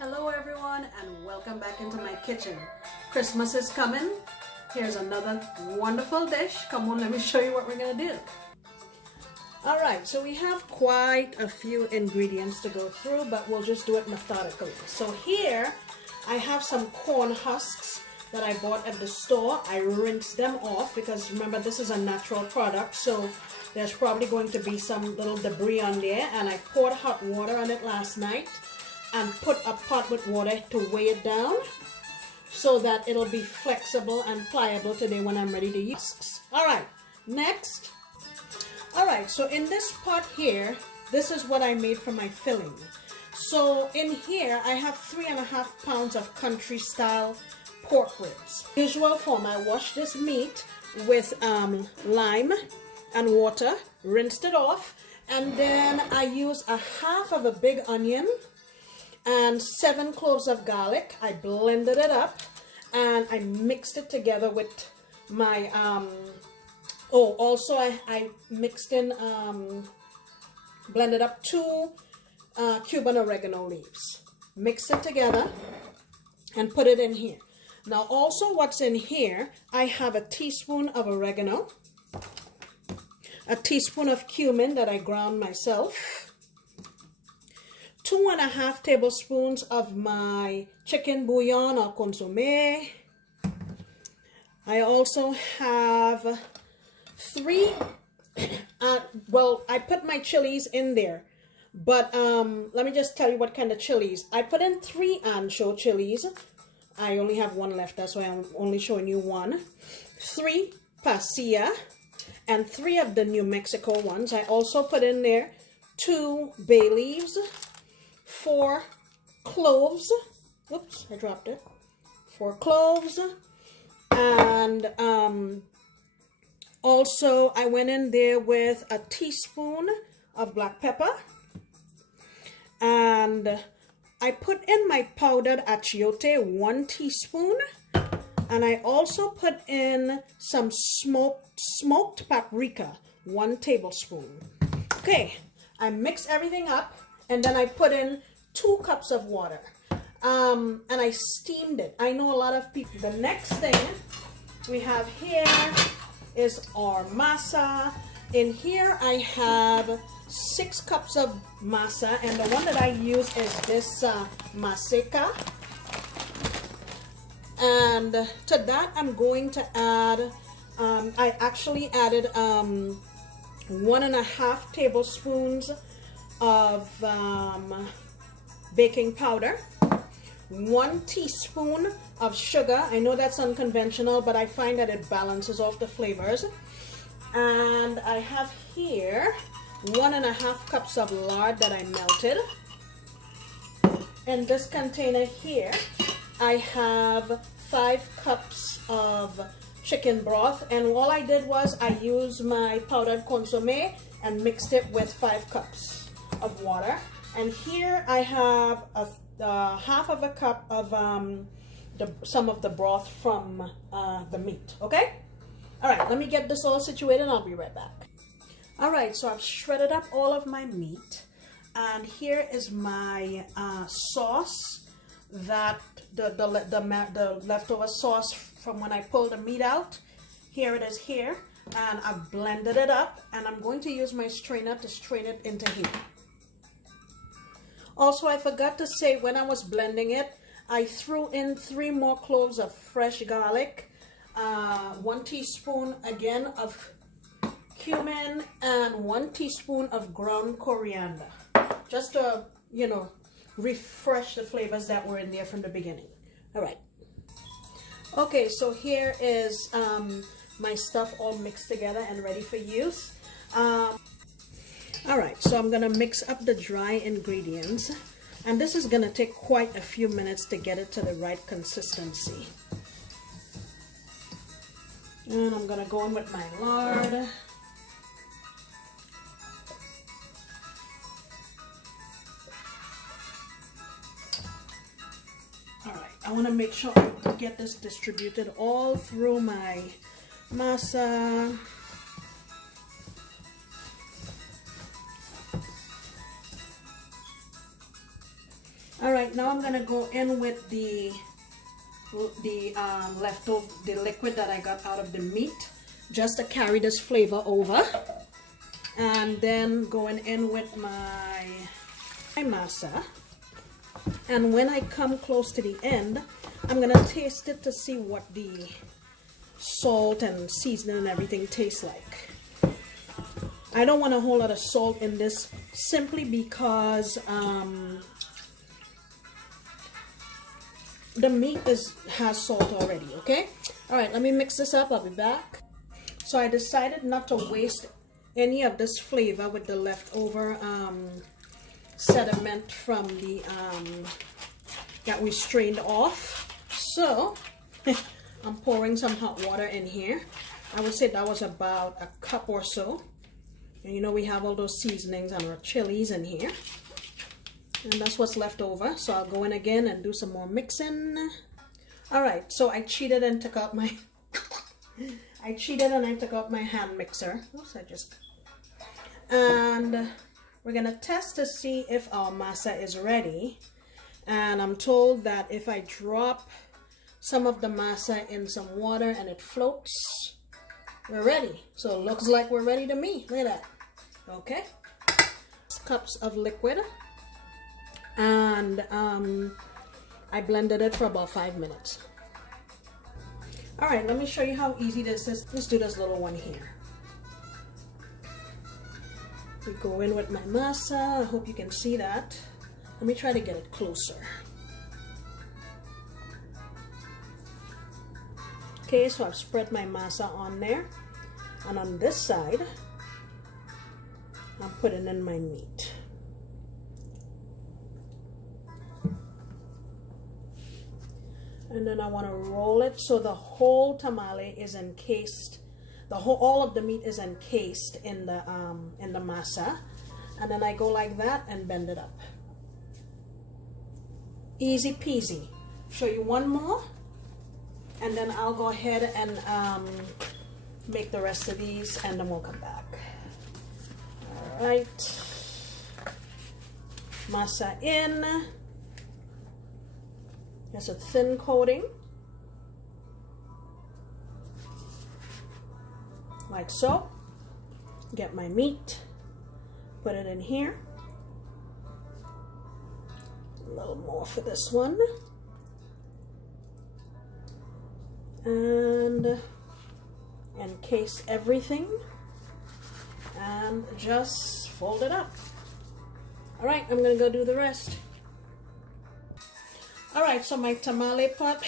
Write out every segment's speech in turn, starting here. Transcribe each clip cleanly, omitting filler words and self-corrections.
Hello everyone and welcome back into my kitchen. Christmas is coming. Here's another wonderful dish. Come on, let me show you what we're gonna do. Alright, so we have quite a few ingredients to go through, but we'll just do it methodically. So here I have some corn husks that I bought at the store. I rinsed them off because remember this is a natural product, so there's probably going to be some little debris on there, and I poured hot water on it last night and put a pot with water to weigh it down so that it'll be flexible and pliable today when I'm ready to use. Alright, next. Alright, so in this pot here, this is what I made for my filling. So in here I have 3.5 pounds of country style pork ribs. Usual form, I washed this meat with lime and water, rinsed it off, and then I use a half of a big onion and 7 cloves of garlic. I blended it up and I mixed it together with my also I mixed in blended up 2 Cuban oregano leaves, mixed it together and put it in here. Now also what's in here, I have a teaspoon of oregano, a teaspoon of cumin that I ground myself, 2.5 tablespoons of my chicken bouillon or consommé. I also have 3, well, I put my chilies in there, but let me just tell you what kind of chilies. I put in 3 ancho chilies. I only have 1 left, that's why I'm only showing you 1. 3 pasilla, and 3 of the New Mexico ones. I also put in there 2 bay leaves, 4 cloves, oops, I dropped it, 4 cloves, and also I went in there with a teaspoon of black pepper, and I put in my powdered achiote, 1 teaspoon, and I also put in some smoked paprika, 1 tablespoon. Okay, I mix everything up, and then I put in 2 cups of water, and I steamed it. I know a lot of people. The next thing we have here is our masa. In here I have 6 cups of masa, and the one that I use is this MaSeCa. And to that I'm going to add, I actually added 1.5 tablespoons of baking powder, 1 teaspoon of sugar. I know that's unconventional, but I find that it balances off the flavors. And I have here 1.5 cups of lard that I melted. In this container here I have 5 cups of chicken broth, and all I did was I used my powdered consommé and mixed it with 5 cups of water. And here I have half of a cup of some of the broth from the meat. Okay, all right, let me get this all situated and I'll be right back. All right, so I've shredded up all of my meat, and here is my sauce, that the leftover sauce from when I pulled the meat out. Here it is here, and I've blended it up, and I'm going to use my strainer to strain it into here. Also, I forgot to say, when I was blending it, I threw in 3 more cloves of fresh garlic, 1 teaspoon again of cumin, and 1 teaspoon of ground coriander, just to, you know, refresh the flavors that were in there from the beginning. All right. Okay, so here is my stuff all mixed together and ready for use. All right, so I'm gonna mix up the dry ingredients, and this is gonna take quite a few minutes to get it to the right consistency. And I'm gonna go in with my lard. All right, I wanna make sure I get this distributed all through my masa. All right, now now I'm gonna go in with the leftover, the liquid that I got out of the meat, just to carry this flavor over. And then going in with my masa. And when I come close to the end, I'm gonna taste it to see what the salt and seasoning and everything tastes like. I don't want a whole lot of salt in this, simply because the meat has salt already. Okay, all right, let me mix this up. I'll be back. So I decided not to waste any of this flavor with the leftover sediment from the that we strained off. So I'm pouring some hot water in here. I would say that was about a cup or so. And you know, we have all those seasonings and our chilies in here, and that's what's left over. So I'll go in again and do some more mixing. All right, so I cheated and took out my I took out my hand mixer. Oops, and we're gonna test to see if our masa is ready. And I'm told that if I drop some of the masa in some water and it floats, we're ready. So it looks like we're ready to me. Look at that. Okay, cups of liquid, and I blended it for about 5 minutes. All right, let me show you how easy this is. Let's do this little one here. We go in with my masa. I hope you can see that. Let me try to get it closer. Okay, so I've spread my masa on there, and on this side I'm putting in my meat. And then I want to roll it so the whole tamale is encased. All of the meat is encased in the masa, and then I go like that and bend it up. Easy peasy. Show you one more, and then I'll go ahead and make the rest of these, and then we'll come back. All right, masa in. It's a thin coating, like so. Get my meat, put it in here. A little more for this one. And encase everything and just fold it up. All right, I'm gonna go do the rest. All right, so my tamale pot,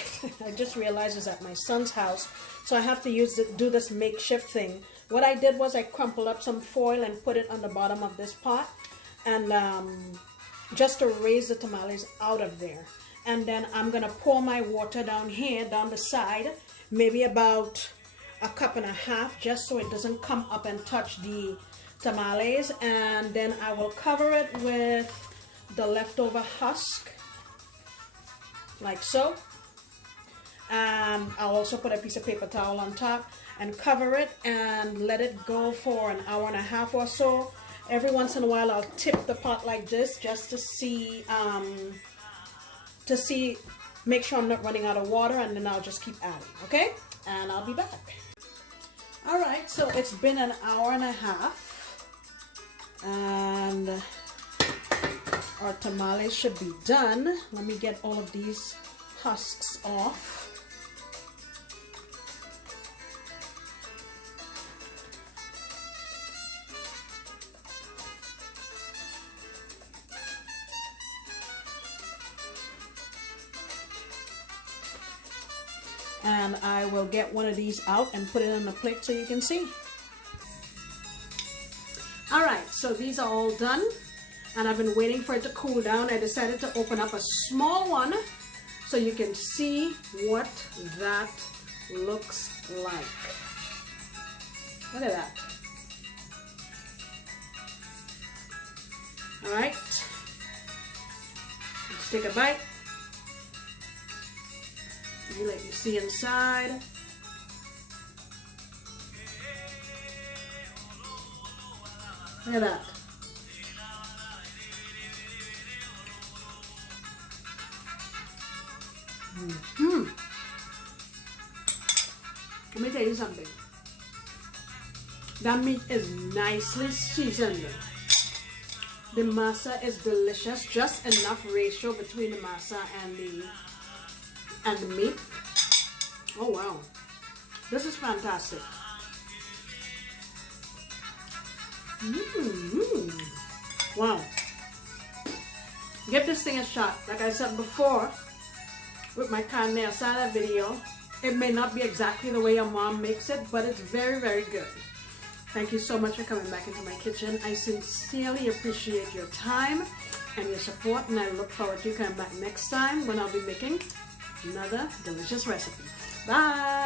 I just realized, is at my son's house, so I have to do this makeshift thing. What I did was I crumpled up some foil and put it on the bottom of this pot, and just to raise the tamales out of there. And then I'm gonna pour my water down here, down the side, maybe about a cup and a half, just so it doesn't come up and touch the tamales. And then I will cover it with the leftover husk, like so. And I'll also put a piece of paper towel on top and cover it and let it go for an hour and a half or so. Every once in a while I'll tip the pot like this, just to see, make sure I'm not running out of water, and then I'll just keep adding, okay? And I'll be back. All right, so it's been an hour and a half, and our tamales should be done. Let me get all of these husks off. And I will get one of these out and put it on the plate so you can see. All right, so these are all done, and I've been waiting for it to cool down. I decided to open up a small one so you can see what that looks like. Look at that. All right, let's take a bite. Let me let you see inside. Look at that. Let me tell you something. That meat is nicely seasoned. The masa is delicious, just enough ratio between the masa and the meat. Oh wow, this is fantastic. Wow. Give this thing a shot. Like I said before, with my carne asada video, it may not be exactly the way your mom makes it, but it's very, very good. Thank you so much for coming back into my kitchen. I sincerely appreciate your time and your support, and I look forward to you coming back next time when I'll be making another delicious recipe. Bye!